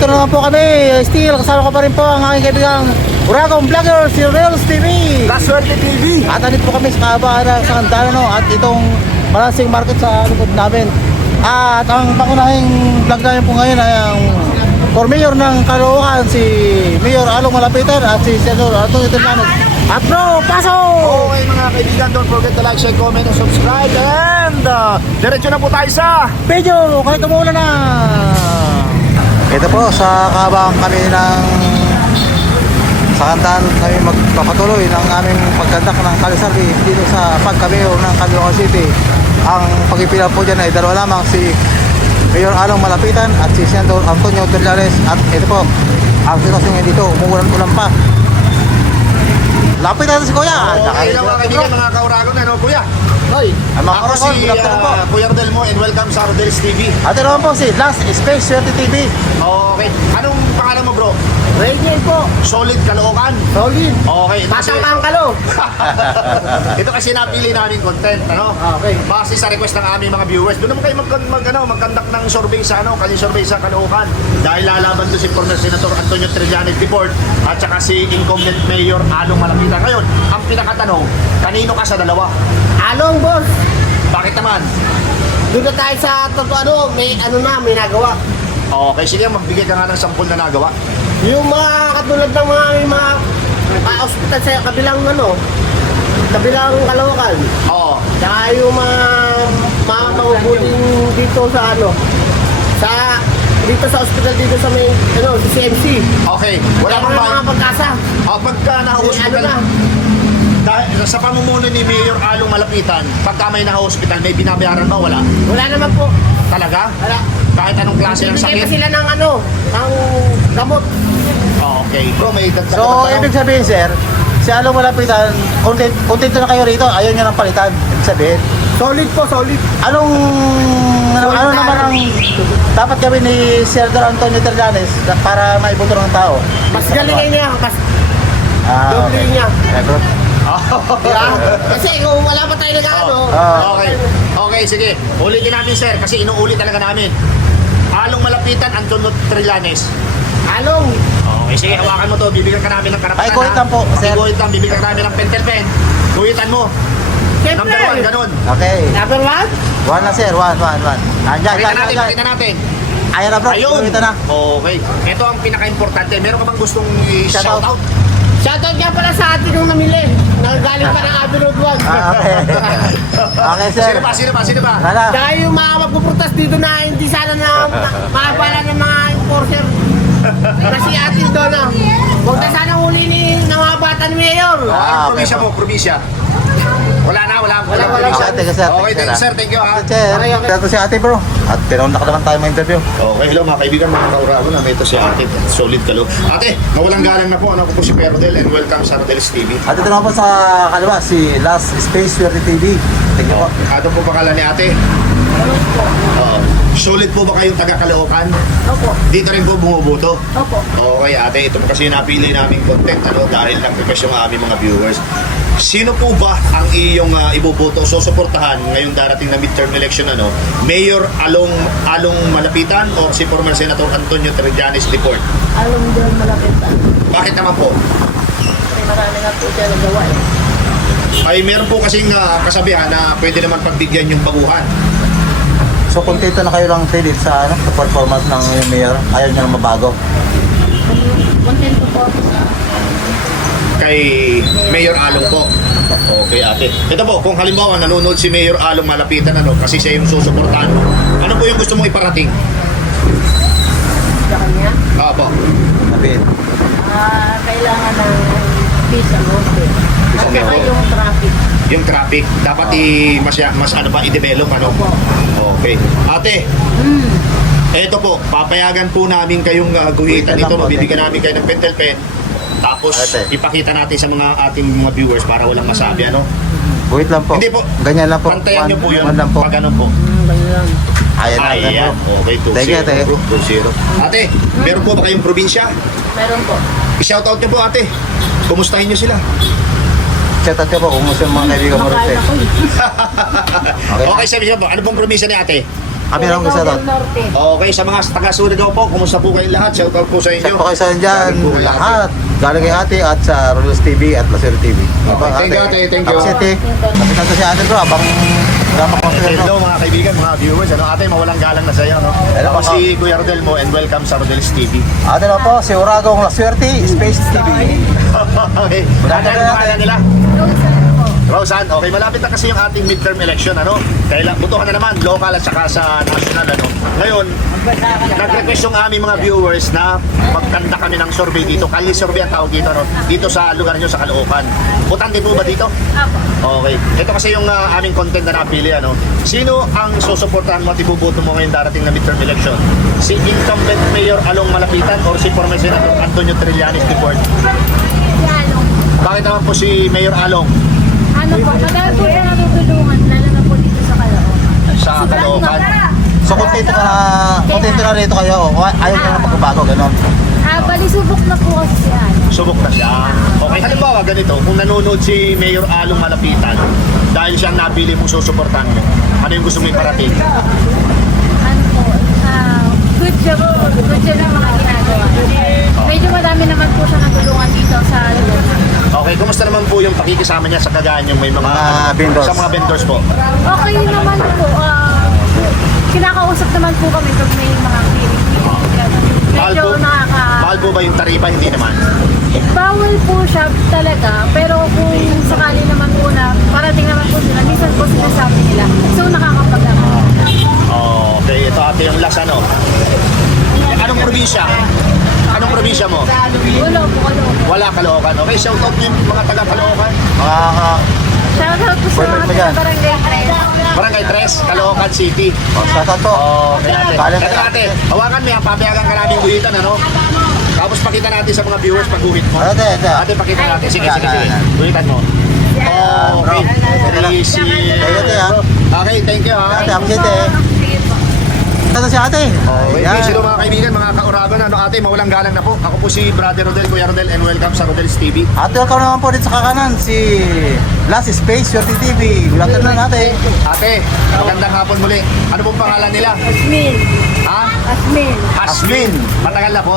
Dito naman po kami, still kasama ko pa rin po ang aking kaibigang Uragong Vlogger, si Reels TV. Laswerte TV. At andito po kami sa kahabaan ng Santana at itong Malansing Market sa likod namin. At ang pangunahing vlog namin po ngayon ay ang for Mayor ng Caloocan, si Mayor Along Malapitan at si Senador Antonio Trillanes. At bro, pasok! Okay mga kaibigan, don't forget to like, share, comment, and subscribe. And diretso na po tayo sa Video, kahit umuulan na. Ito po, sa kahabang kami ng Sakantaan kami magpapatuloy ng aming pagkandak ng Kalisardi dito sa pagkamayor ng Caloocan City. Ang pagpipila po dyan ay dalawa lamang, si Mayor Along Malapitan at si Senador Antonio Trillanes. At ito po, ang sitwasyon ngayon dito, umuulan-ulan pa. Lapit natin si Kuya. Okay lang mga kaibigan, mga kauragon, ano Kuya? Hoy, ang mga Ako si Kuya Rodel mo and welcome sa Rodel's TV. At ito naman po si Last Space Swerte TV. Okay, anong pangalan mo bro? Radiant po. Solid Caloocan. Solid. Okay, ito kasi, Matangkang kalo. ito kasi napili namin content, ano? Okay. Base sa request ng aming mga viewers. Doon naman kayo mag-conduct ng survey sa kanyang survey sa Caloocan. Dahil lalaban doon si former Senator Antonio Trillanes Deport at saka si incumbent Mayor Along Malapitan. Ngayon, ang pinakatanong, kanino ka sa dalawa? Along, boss. Bakit naman? Doon na tayo sa totoo, may may nagawa. Okay, sige, magbigay ka nga ng sampul na nagawa. Yung mga katulad ng mga ospital sa kabilang kabilang Caloocan. Oo. Saka yung mga mahuhuling dito sa dito sa ospital dito sa may sa CMC. Okay, wala Wala bang mga ba? pagkasa. Pagka na-hospital, dahil sa pamumuno ni Mayor Along Malapitan, pagka may na-hospital, may binabayaran ba? Wala? Wala naman po. Talaga? Wala. Kahit anong klase ng Bigay pa sakit? sila ng ng gamot. Okay. Bro, may dagdag So, ibig sabihin sir, si Along Malapitan, kontento na kayo rito, ayaw nyo ng palitan. Ibig sabihin, Solid po, solid. ano naman ang dapat gawin ni Senador Antonio Trillanes para maiboto ng tao? Mas galingin niya, mas doble okay. niya. Eh, bro. Diba? Kasi kung wala pa tayo Okay. Okay, sige. Ulitin natin, sir, kasi inuulit talaga namin. Along Malapitan, Antonio Trillanes. Along. Okay, sige, hawakan mo to. Bibigyan ka namin ng karapatan. Ay, guhitan po, sir. Guhit lang, bibigyan ka namin ng pentel pen. Guhitan mo. Siyempre. Number 1, ganun. Okay. Number 1? One na sir, one. Andiyan, Pakita natin. Ayan na bro, Ayun. ito na. Okay. Ito ang pinaka-importante. Meron ka bang gustong Shoutout. i-shoutout? Shoutout nga pala sa atin nung namili. Nagagaling pa ng Abbey Road 1. Okay. Okay sir. Sino ba? Hala. Dahil yung mga magpuprotest dito na hindi sana na makapala ng mga enforcer. Kasi atin doon na. Huwag na sana huli ng mga bata ni Mayor. Ang okay probinsya po. mo, probinsya. Wala. Wala. Okay, thank you sir. Okay, thank you sir. Thank you ha. Sir, ito si ate bro. At tinawag na naman tayo ma-interview. Okay, hello mga kaibigan, mga kaurago na ito si Ate, Solid Kalo. Ate, mawalang galang na po. Ako po si Perdel and welcome sa Rodel's TV. At ito naman po sa kaliwa, si Last Space Swerte TV. Thank you po. Ano po pangalan ni Ate? Oo. Solid po ba kayong taga Caloocan? Opo. Dito rin po bumuboto? Opo. Okay ate, ito po kasi yung napili naming content dahil nag-request yung aming mga viewers. Sino po ba ang iyong iboboto, susuportahan ngayong darating na midterm election Mayor Along Malapitan o si former Senator Antonio Trillanes Deport? Along doon malapitan. Bakit naman po? May marami nga po siya nagawa Ay meron po kasing kasabihan na pwede naman pagbigyan yung baguhan. So, kontento na kayo lang Philip sa performance ng mayor. Ayaw niya na mabago. Kontento po ako sa Kay Mayor Along po. Okay ate. Ito po, kung halimbawa nanonood si Mayor Along Malapitan kasi siya yung susuportahan. Ano po yung gusto mong iparating? sa kanya. Po. Sabihin. Kailangan ng peace and order. At Okay saka po. yung traffic. Yung traffic dapat mas i-develop Opo. Okay. Ate, eto po, papayagan po namin kayong guhitan Guhitan dito. lang po, Bibigyan namin kayo ng pentel pen. Tapos Ate. ipakita natin sa ating mga viewers para walang masabi Wait lang po. Hindi po. Ganyan lang po. Pantayan nyo po yun. One lang po. Pag ganun po. Ganyan. Ayan na. Ayan. Okay, 2-0. Thank you, ate. 2-0. Ate, meron po ba kayong probinsya? Meron po. I-shoutout nyo po ate. Kumustahin nyo sila. Chat out ka po kung gusto yung mga kaibigan mo rin. Makain ako eh. Okay, sabi siya po, ano pong probinsya ni ate? Kami lang isa doon. Okay, sa mga taga-Surigao po, kumusta po kayong lahat? Shoutout po sa inyo. Shout po kayo sa dyan, lahat. Galing kay ate at sa Rolos TV at Lasero TV. Diba, Thank you, ate. Thank you. Tapos ate, kapit natin si ate bro, abang drama ko Hello mga kaibigan, mga viewers. Ano, ate, mawalang galang na sa'yo. No? Hello Ako po. si Kuya Rodel mo and welcome sa Rodel's TV. Ate na po, si Uragong Laswerte, Space TV. Okay, ate, ano pangalan nila? Rosan, okay, malapit na kasi yung ating midterm election, ano? Kailan, butuhan na naman, local at saka sa national, ano? Ngayon, nag-request yung aming mga viewers na magkanda kami ng survey dito. Kali survey ang tawag dito, ano? Dito sa lugar nyo, sa Caloocan. Butante po ba dito? Okay. Ito kasi yung aming content na napili, ano? Sino ang susuportahan mo at ibubuto mo ngayon darating na midterm election? Si incumbent Mayor Along Malapitan or si former Senator Antonio Trillanes Deport? Bakit naman po si Mayor Along? Ano po, matagal po siya natutulungan, lalo na po dito sa Caloocan. Sa Caloocan? So kontento na rito kayo, o ayaw nyo na magbabago, gano'n. Bali, subok na po kasi siya. Subok na siya. Okay, halimbawa ganito, kung nanonood si Mayor Along Malapitan, dahil siya ang napili mong susuportahan mo, ano yung gusto mo iparating? Ano po, good job po. Good job ang mga ginagawa. Medyo madami naman po siya natulungan dito sa lugar. Okay, kumusta naman po yung pakikisama niya sa Cagayan yung may mga vendors. sa mga vendors po? Okay naman po. Kinakausap naman po kami pag may mga clearing. Mahal Medyo po, mahal po ba yung taripa? Hindi naman. bawal po siya talaga, pero kung sakali naman po na parating naman po sila, minsan po sinasabi nila. So nakakapag-aral. Okay, ito ate yung last ano. Anong probinsya? Anong probinsya mo? Wala po, ano. Wala, Caloocan. Okay, shoutout mo yung mga taga Caloocan. Shoutout po sa Boyfriend mo mga dyan. barangay friends. Barangay 3, Caloocan City. Shoutout po. Okay, ate. Kala Ito tayo. ate, hawakan mo yan, papayagan ka namin guhitan, ano? Tapos pakita natin sa mga viewers pag guhit mo. Ate, ate. Ate, pakita natin. Sige, sige, sige. Guhitan mo. Okay. Easy. Ate, ha? Okay, thank you ha. Ate, appreciate eh. Ito si ate. Okay, Yan. sino mga kaibigan, mga kauragon, ano ate, mawalang galang na po. Ako po si Brother Rodel, Kuya Rodel, and welcome sa Rodel's TV. Ate, welcome naman po dito sa kakanan, si Last Space, Swerte TV. Good afternoon, ate. Ate, magandang hapon muli. Ano pong pangalan nila? Asmin. Ha? Asmin. Asmin. Matagal na po.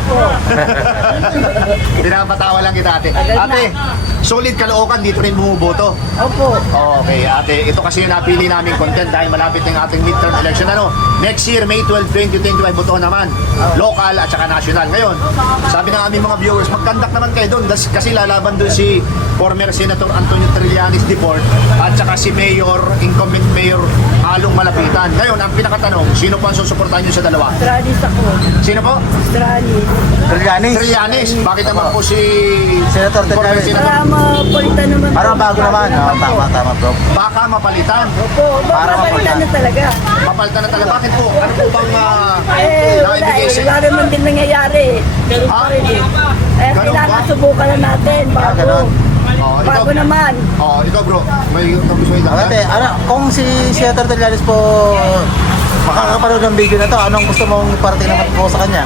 Pinapatawa lang kita ate. Ate, solid Caloocan, dito rin bumuboto. Opo. Okay, ate, ito kasi yung napili naming content dahil malapit na yung ating midterm election. Ano? Next year, May 12, 2025, botohan naman. Local at saka national. Ngayon, sabi ng aming mga viewers, mag-conduct naman kayo doon kasi lalaban doon si former Senator Antonio Trillanes Deport at saka si incumbent Mayor Along Malapitan. Ngayon, ang pinakatanong, sino po ang susuportahan nyo sa dalawa? Stranis ako. Sino po? Stranis. Trillanes. Trillanes. Bakit naman po si Senator former Trillanes. Senator? Para mapolitan naman. Parang bago naman. Tama, bro. Baka mapalitan. Opo, Para mapalitan na talaga. Mapalitan na talaga. Bakit po? Ano po bang Wala naibigay eh. sa... Wala naman din nangyayari. Ganun Ah? pa rin eh. Ganun Kailangan ba? subukan na natin. Bago. ganun. Oh, ikaw, Bago naman. ikaw bro, may gusto mo Ate, kung si Senator Trillanes po makakapanood ng video na to, anong gusto mong parating naman po sa kanya?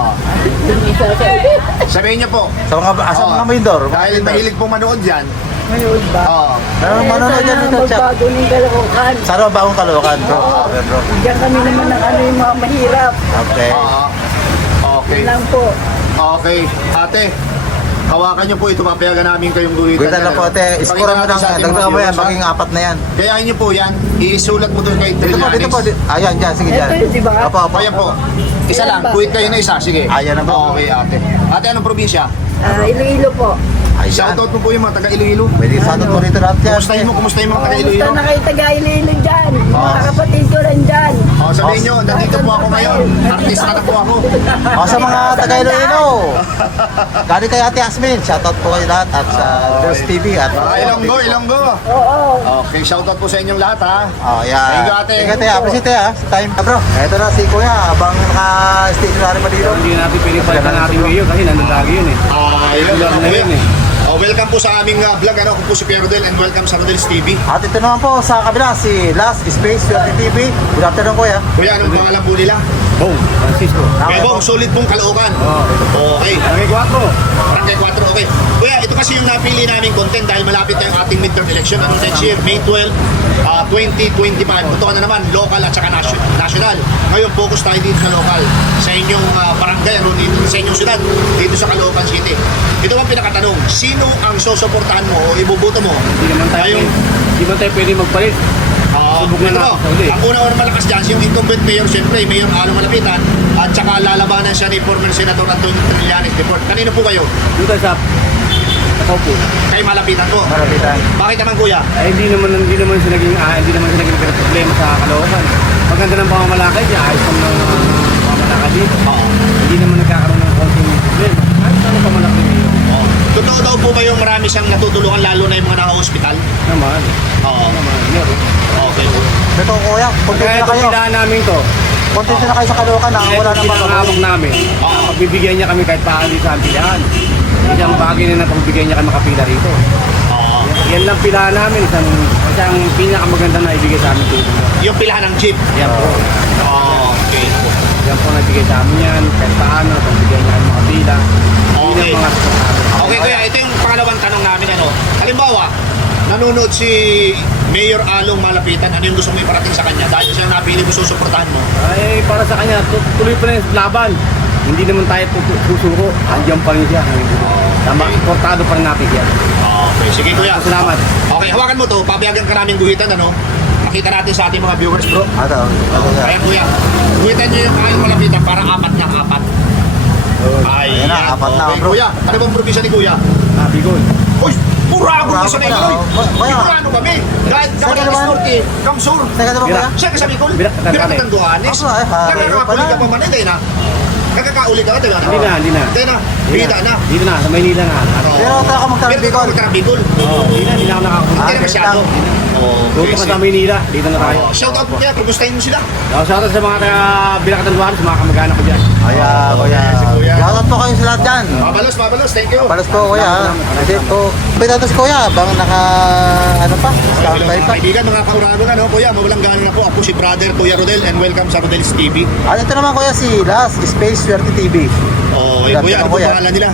Sabihin niyo po. Sa mga vendor. Dahil mahilig pong manood yan. Ngayon ba? Oo. Manonood yan dito, chat. Magbago ng Caloocan. Sana bagong Caloocan, bro. Okay, bro. Diyan kami naman ng ano yung mga mahirap. Okay. Okay. Yun lang po. Okay. Ate, hawakan niyo po ito. Papayagan namin kayong guhitan. Guhitan lang po, ate. Iskura mo lang. Dagdagan mo yan. Maging apat na yan. Kayain niyo po yan. Isulat mo doon kay Dito po, Trillanes. dito po. Ayan, dyan. Sige, dyan. Ito yun, di ba? Opo, opo. Ayan po. Isa lang. Guhit kayo na isa. Sige. Ayan na po. Okay, ate. Ate, anong probinsya? Iloilo po. Ayan. Shoutout mo po yung mga taga Iloilo. Pwede sanot mo rito lahat yan. Kumusta yung mga taga Gusto Iloilo? na kayo taga-Iloilo dyan. Mga kapatid ko rin dyan. Sabihin nyo, nandito po ako ngayon. Artista na po ako. O, sa mga taga Iloilo. Galing kay Ate Asmin. Shoutout po kayo lahat. At sa Girls TV. At Ilonggo. Oo. Okay, shoutout po sa inyong lahat ha. Oh, yan. Thank you, ate. Thank you, ate. Appreciate ha. Sa time. Bro, eto na si Kuya. Habang naka-stationary pa dito. Hindi natin pinipalitan natin ngayon kasi nandun lagi yun eh. Yun lang na yun eh. welcome po sa aming vlog. Ako po si Pierre Rodel and welcome sa Rodel's TV. At ito naman po sa kabila, si Last Space Swerte TV. Good afternoon, kuya. Kuya, anong pangalan po nila? Bong, Francisco. Kaya Bong, solid pong Caloocan. Okay. Barangay 4. Barangay 4, okay. Kuya, ito kasi yung napili naming content dahil malapit na yung ating midterm election. Ano next year? May 12, 2025. Ito na naman, local at saka national. Ngayon, focus tayo dito sa local. Sa inyong barangay, ano, dito, sa inyong syudad, dito sa Caloocan City. Ito ang pinakatanong, sino ang susuportahan mo o ibubuto mo? Hindi naman tayo pwede magpalit. Subok na Ito, natin sa uli. ang una-una malakas dyan, yung incumbent mayor, siyempre, Mayor Along Malapitan, at saka lalabanan siya ni former Senator Antonio Trillanes Deport. Kanino po kayo? Dito sa Kaupo. Kay Malapitan po. Marapitan. Bakit naman kuya? Ay, hindi naman siya naging problema sa Caloocan. Maganda ng pamamalakad niya, ayos ng pamamalakad dito. Hindi naman nagkakaroon ng konting problema. Ayos na pamalakad niyo. Totoo daw po ba yung marami siyang natutulungan lalo na yung mga naka-hospital? Naman. Oo. Naman. Meron. Okay po. Ito, kuya. Content Kaya na itong kayo. pilahan namin to, Content na kayo sa Caloocan. Wala nang pinangawag namin. Pagbibigyan niya kami kahit paano sa pilahan. Isang bagay na pagbibigyan niya kami makapila rito. Oo. Yan lang pilahan namin. Isang pinakamaganda na ibigay sa amin dito. Yung pilahan ng jeep. Yan po. Okay. Yan po nabigay sa amin yan. Kahit paano, pagbibigyan niya kami makapila. Hindi Okay. yung mga suportado. Okay kuya, ito yung pangalawang tanong namin. Ano? Halimbawa, nanonood si Mayor Along Malapitan, ano yung gusto mo iparating sa kanya? Dahil siya napili mo, susuportahan mo. Ay, para sa kanya, tuloy pa rin yung laban. Hindi naman tayo susuko. Andiyan pa rin siya. Tama, suportado pa rin natin yan. Okay, sige kuya. Salamat. Okay, hawakan mo to. Papayagan ka namin guhitan, ano? Makita natin sa ating mga viewers, bro. Ito, kuya. Ayan, kuya. Guhitan nyo yung Along Malapitan para apat na apat. Ayan, Ayan na, apat na, okay. bro. Kuya, ano bang probinsya ni kuya? Bigol. Uy, Murago ka sa Murago pala, Bicol. oh. Kuya. Bicolano kami. Dahil Saan ka naman naman? Norte, Kamsur. Teka naman, kuya. Siya ka sa Bicol? Birak- Tanduanes. Ako, ay, ha. Nakakapuli ka pa man, hindi na. Nakakauli ka, diba? Hindi na. Hindi na. Bida na. Dito na, sa Maynila na. Pero ito ako magtarang Pero Bicol. magtarang Bicol. Hindi na ako nakakunta. Hindi na masyado. Doon pa sa Maynila, dito na tayo. Shout out po kaya, kumustahin mo sila. Shoutout sa mga taga-Birak Tanduanes, sa mga kamag-anak ko dyan. Kuya, kuya. Si kuya. Shoutout po kayo sa lahat dyan. Mabalos, thank you. Palas po, kuya. Kasi po, pwede si kuya, bang naka, ano pa, standby Mga pa. kaibigan, mga kaurago ano, kuya, mawalang ganon na po. Ako si Brother Kuya Rodel and welcome sa Rodel's TV. At ito naman kuya, si Last Space Swerte TV. Okay, Good kuya, ano afternoon, po kuya. pangalan nila?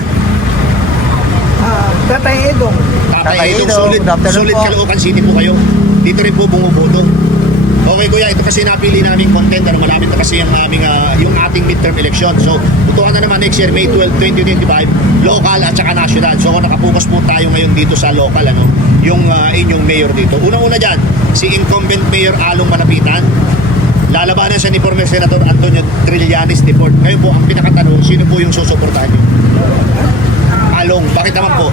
Tatay Edong. Tatay Tatay Idong, Idong, solid, good afternoon solid po. Caloocan City po kayo. Dito rin po bumuboto. Okay kuya, ito kasi napili naming content. Ano, malapit na kasi yung aming yung ating midterm election. So, butuhan na naman next year, May 12, 2025, local at saka national. So, nakapokus po tayo ngayon dito sa local, ano, yung inyong mayor dito. Unang-una dyan, si incumbent Mayor Along Malapitan. Lalabanan siya ni former Senator Antonio Trillanes Deport. Ngayon po, ang pinakatanong, sino po yung susuportahan niyo? Along, bakit naman po?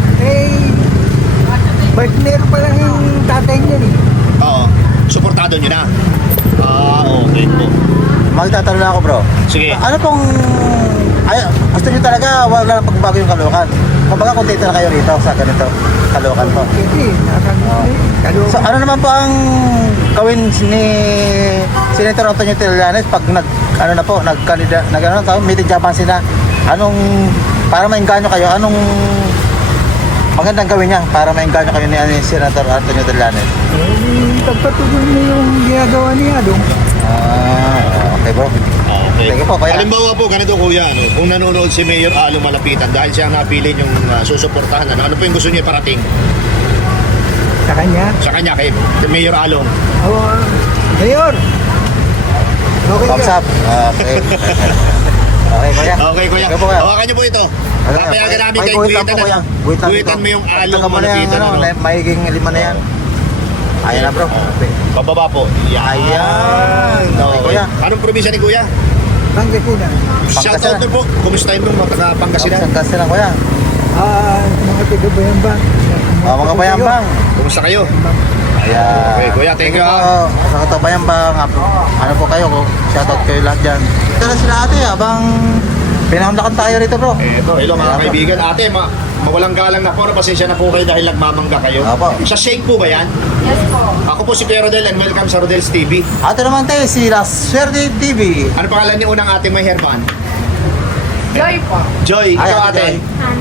Partner pa lang yung tatay niya eh. Oo, suportado niyo na. Okay po. Magtatanong na ako bro. Sige. Ano pong, gusto nyo talaga, wala nang pagbabago yung Caloocan. Kumbaga kontento na kayo rito sa ganito, Caloocan po. Kasi So ano naman po ang gawin ni Senator Antonio Trillanes pag ano na po, meeting Japan sila, para maengganyo kayo, anong magandang gawin niya para maengganyo kayo ni Senator Antonio Trillanes? pagpatuloy niya yung ginagawa niya doon. Okay bro. Okay. Sige po, kuya. Halimbawa po, ganito kuya, ano, kung nanonood si Mayor Along Malapitan dahil siya ang napili yung susuportahan, ano po yung gusto niya parating Sa kanya. sa kanya kay Mayor Along? Mayor! Okay Thumbs ka. up. Okay. Okay kuya. Okay kuya, Sige po, kuya. hawakan niyo po ito. Papayagan namin May kay guhit lang Guhitan. po, kuya. Guhit lang Guhitan dito. mo yung Along Taga mo na yan, Malapitan. Ano? Mahiging 5 na yan. Ayan na bro. Pababa po. Yan. Ayan. Okay kuya. Anong probinsya ni kuya? Pangasinan. Shout out Pangasinan. po. Kumustahin mo mga taga Pangasinan? Saan kasi lang kuya? Mga taga-bayambang. Mga bayambang. Kumusta kayo? Ayan. Okay, kuya, thank you, Sa katabayambang, ano po kayo, shoutout kayo lahat dyan. Ito na sila ate, habang pinahundakan tayo rito bro. Eto, hello mga kaibigan. Ate, mawalang galang na po. Pasensya na po kayo dahil nagmamangga kayo. Apo. Sa shake po ba yan? Yes po. Ako po si Pierre Rodel and welcome sa Rodel's TV. Ate naman tayo, si Last Swerte TV. Ano pangalan ni unang ating may hairban? Joy po. Joy, Ay, ikaw Ate ate. Joy. Hana po.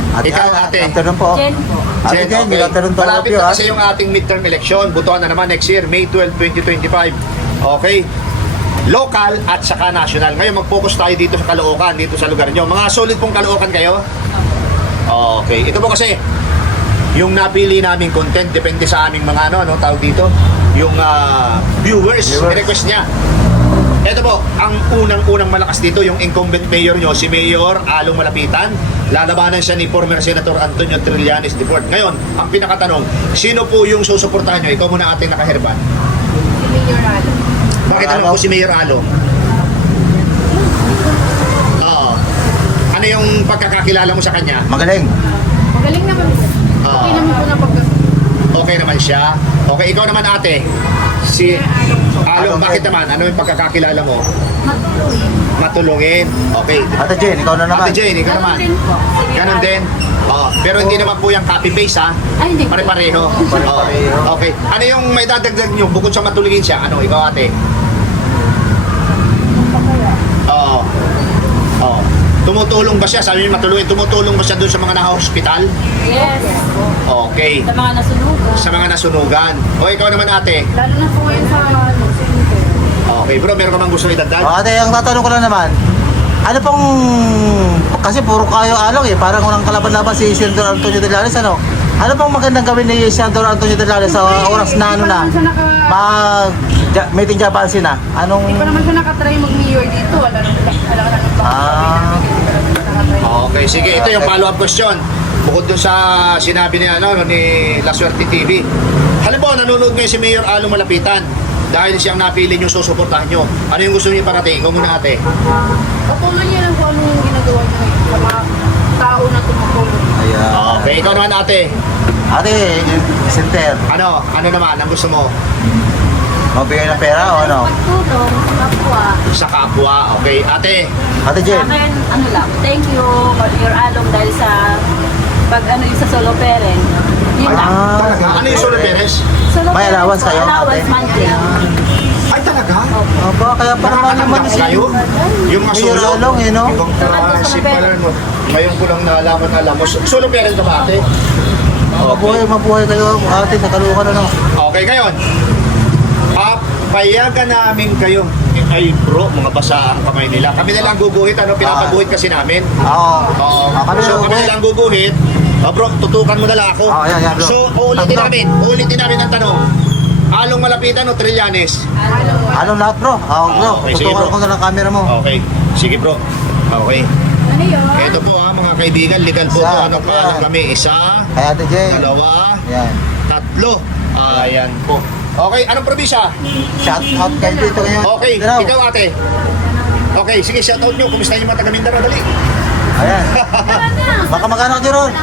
Ikaw, ate. Afternoon po. Jen po. Ate Jen, good afternoon to all of Malapit you, na ha? kasi yung ating midterm election. Butuan na naman next year, May 12, 2025. Okay? Local at saka national. Ngayon, mag-focus tayo dito sa Caloocan, dito sa lugar nyo. Mga solid pong Caloocan kayo? Okay. Ito po kasi, yung napili naming content, depende sa aming mga ano tawag dito, yung viewers, request niya. Ito po, ang unang-unang malakas dito, yung incumbent mayor nyo, si Mayor Along Malapitan. Lalabanan siya ni former Senator Antonio Trillanes IV. Ngayon, ang pinakatanong, sino po yung susuportahan nyo? Ikaw muna ating nakaherban. Si Mayor Alo. Bakit naman po si Mayor Along? Oo. Ano yung pagkakakilala mo sa kanya? Magaling. Magaling naman po. Okay naman po na Okay naman siya. Okay, ikaw naman ate. Si Along, bakit naman? Ano yung pagkakakilala mo? matulungin. Matulungin. Okay. Ate Jen, ikaw na naman. Ate Jane, ikaw naman. Ganun din po. Si Mayor Ganon Alo. din. Pero hindi naman po yung copy-paste ha. Ay, hindi po. Pare-pareho. Pare-pareho. Okay. Ano yung may dadagdag nyo? Bukod sa matulungin siya, ano? Ikaw ate? Oo. Oo. Tumutulong ba siya? Sabi niyo matulungin. Tumutulong ba siya doon sa mga naka-hospital? Yes. Okay. Sa mga nasunugan. Sa mga nasunugan. O ikaw naman ate. Lalo na po ngayon sa center. Okay bro, meron ka bang gusto idagdag? Ate, ang tatanong ko lang naman, ano pong, kasi puro kayo along eh, parang walang kalaban-laban si Senator Antonio Trillanes, ano? Ano pong magandang gawin ni Senator Antonio Trillanes sa oras na ano na, meeting Japansin na? Anong, Hindi pa naman siya nakatry mag-mayor dito. Wala naman Ah. Okay, sige. Ito yung follow-up question. Bukod dun sa sinabi ni, ni La Suerte TV. Halimbawa, nanonood ngayon si Mayor Along Malapitan. Dahil siyang napili nyo, susuportahan nyo. Ano yung gusto niyo parating? Ikaw muna ate. Patuloy niya lang kung ano yung ginagawa niya ngayon sa mga tao na tumutulong. ayan. Okay, ikaw naman ate. Ate, Center, Ano naman ang gusto mo? magbigay ng pera o ano? Pagtulong sa kapwa. Sa kapwa. Okay, ate. Ate Sa Jen, akin, ano lang, thank you, Mayor Along, dahil sa yung sa solo parent. Yun lang. Ano yung Solo Perez? Solo May parent allowance po, kayo, allowance ate? monthly. Ay, talaga? aba, kaya pa naman naman Nakakatanggap si kayo? Yung mga Mayor solo? Along eh, no? Ibang klaseng pala, no? Ngayon ko lang nalaman, alam mo. Solo parent ka ba ate? Mabuhay kayo, ate, sa Caloocan ano? Okay, ngayon. Payagan namin kayo. Ay bro, mga basa ang kamay nila. Kami na lang guguhit, pinapaguhit kasi namin. Oo. Kami So na kami na lang guguhit. Bro, tutukan mo na lang ako. Yan, bro. So, uulitin namin ang tanong. Along Malapitan o Trillanes? Ano lahat bro? Bro, Okay, sige, tutukan bro. ko na lang camera mo. Okay, sige bro. Okay. Ano yun? Ito po mga kaibigan, legal po Isa, po. tatlo Paano yan. kami? Isa, Kay Ate Jen. dalawa, Yan. tatlo. Ayan po. Okay, anong probinsya? Shout out kayo dito ngayon. Okay, Mindanao. ikaw ate. Okay, sige, shout out nyo. Kumusta yung mga taga Mindanao? Dali. Ayan. Baka mag-anak nyo ron.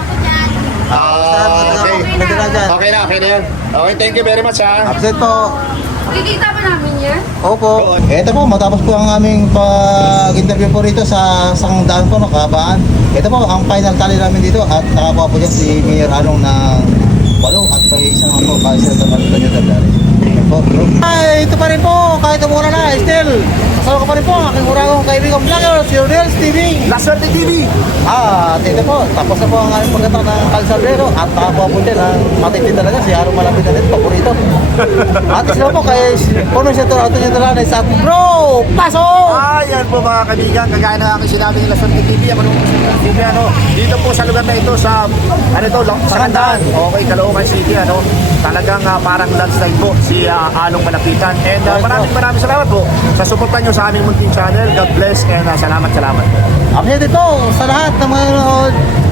Okay. Mindanao dyan. Okay na yan. Okay, thank you very much ha. Absent po. Makikita ba namin yun? Opo. Ito po, matapos po ang aming pag-interview po rito sa Sangdaan po, Kabaan. Ito po, ang final tally namin dito at nakakuha po dyan si Mayor Along ng 8 at may isang po, kahit sa Antonio Trillanes. Ayan po, bro. Ay, ito pa rin po, kahit umura na, still. Kasama ko pa rin po, ang aking uragong kaibigang vlogger, si Rodels TV. La Suerte TV! At ito po, tapos na po ang aming pagkatang ng Calzadero at nakakuha po din ang matindi talaga si Along Malapitan dito, paborito. At isa po kay Former Senator Antonio Trillanes at bro, pasok! Ayan po mga kaibigan, kagaya na aking sinabi nila sa TV, ako nung TV, dito po sa lugar na ito sa, Sangandaan. Okay, Caloocan City, talagang parang landslide po si Along Malapitan. And maraming salamat po sa suporta nyo sa aming munting channel. God bless and salamat. Updated po sa lahat ng mga nanonood